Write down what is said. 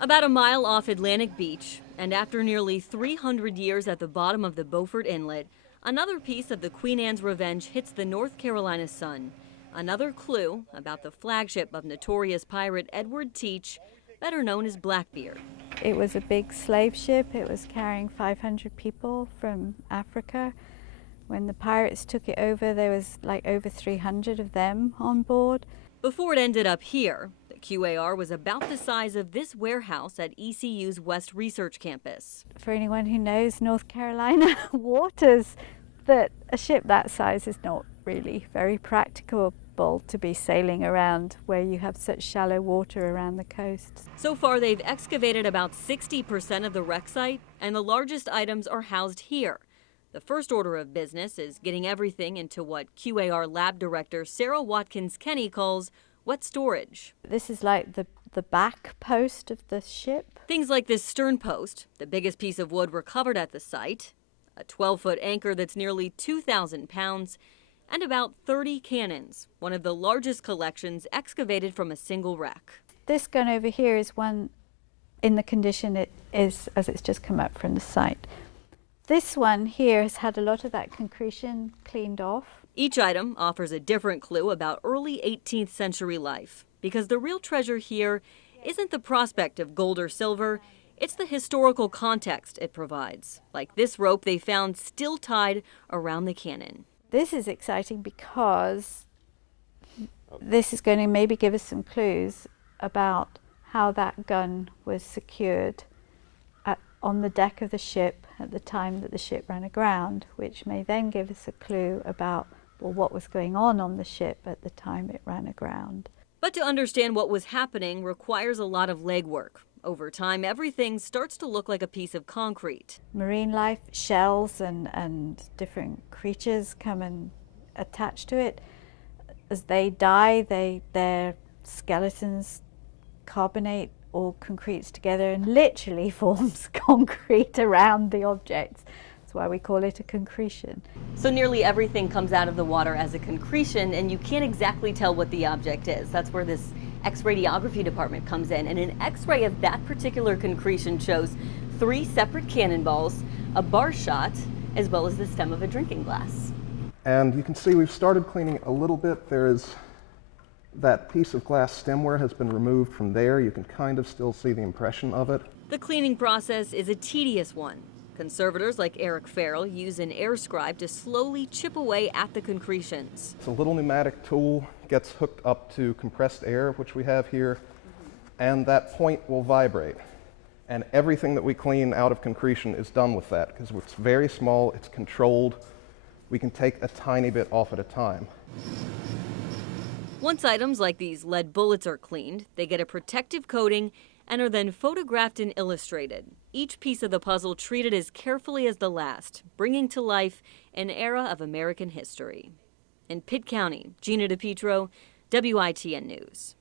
About a mile off Atlantic Beach, and after nearly 300 years at the bottom of the Beaufort Inlet, another piece of the Queen Anne's Revenge hits the North Carolina sun. Another clue about the flagship of notorious pirate Edward Teach, better known as Blackbeard. It was a big slave ship. It was carrying 500 people from Africa. When the pirates took it over, there was like over 300 of them on board. Before it ended up here, the QAR was about the size of this warehouse at ECU's West Research Campus. For anyone who knows North Carolina waters, that a ship that size is not really very practicable to be sailing around where you have such shallow water around the coast. So far, they've excavated about 60% of the wreck site, and the largest items are housed here. The first order of business is getting everything into what QAR Lab Director Sarah Watkins-Kenny calls wet storage. This is like the back post of the ship. Things like this stern post, the biggest piece of wood recovered at the site, a 12-foot anchor that's nearly 2,000 pounds, and about 30 cannons, one of the largest collections excavated from a single wreck. This gun over here is one in the condition it is as it's just come up from the site. This one here has had a lot of that concretion cleaned off. Each item offers a different clue about early 18th century life, because the real treasure here isn't the prospect of gold or silver, it's the historical context it provides, like this rope they found still tied around the cannon. This is exciting because this is going to maybe give us some clues about how that gun was secured on the deck of the ship at the time that the ship ran aground, which may then give us a clue about what was going on the ship at the time it ran aground. But to understand what was happening requires a lot of legwork. Over time, everything starts to look like a piece of concrete. Marine life, shells and different creatures come and attach to it. As they die, their skeletons carbonate or concretes together and literally forms concrete around the objects. That's why we call it a concretion. So nearly everything comes out of the water as a concretion, and you can't exactly tell what the object is. That's where this X-radiography department comes in, and an X-ray of that particular concretion shows 3 separate cannonballs, a bar shot, as well as the stem of a drinking glass. And you can see we've started cleaning a little bit. There is that piece of glass stemware has been removed from there. You can kind of still see the impression of it. The cleaning process is a tedious one. Conservators like Eric Farrell use an air scribe to slowly chip away at the concretions. It's a little pneumatic tool, gets hooked up to compressed air, which we have here, and that point will vibrate. And everything that we clean out of concretion is done with that, because it's very small, it's controlled. We can take a tiny bit off at a time. Once items like these lead bullets are cleaned, they get a protective coating and are then photographed and illustrated. Each piece of the puzzle treated as carefully as the last, bringing to life an era of American history. In Pitt County, Gina DePietro, WITN News.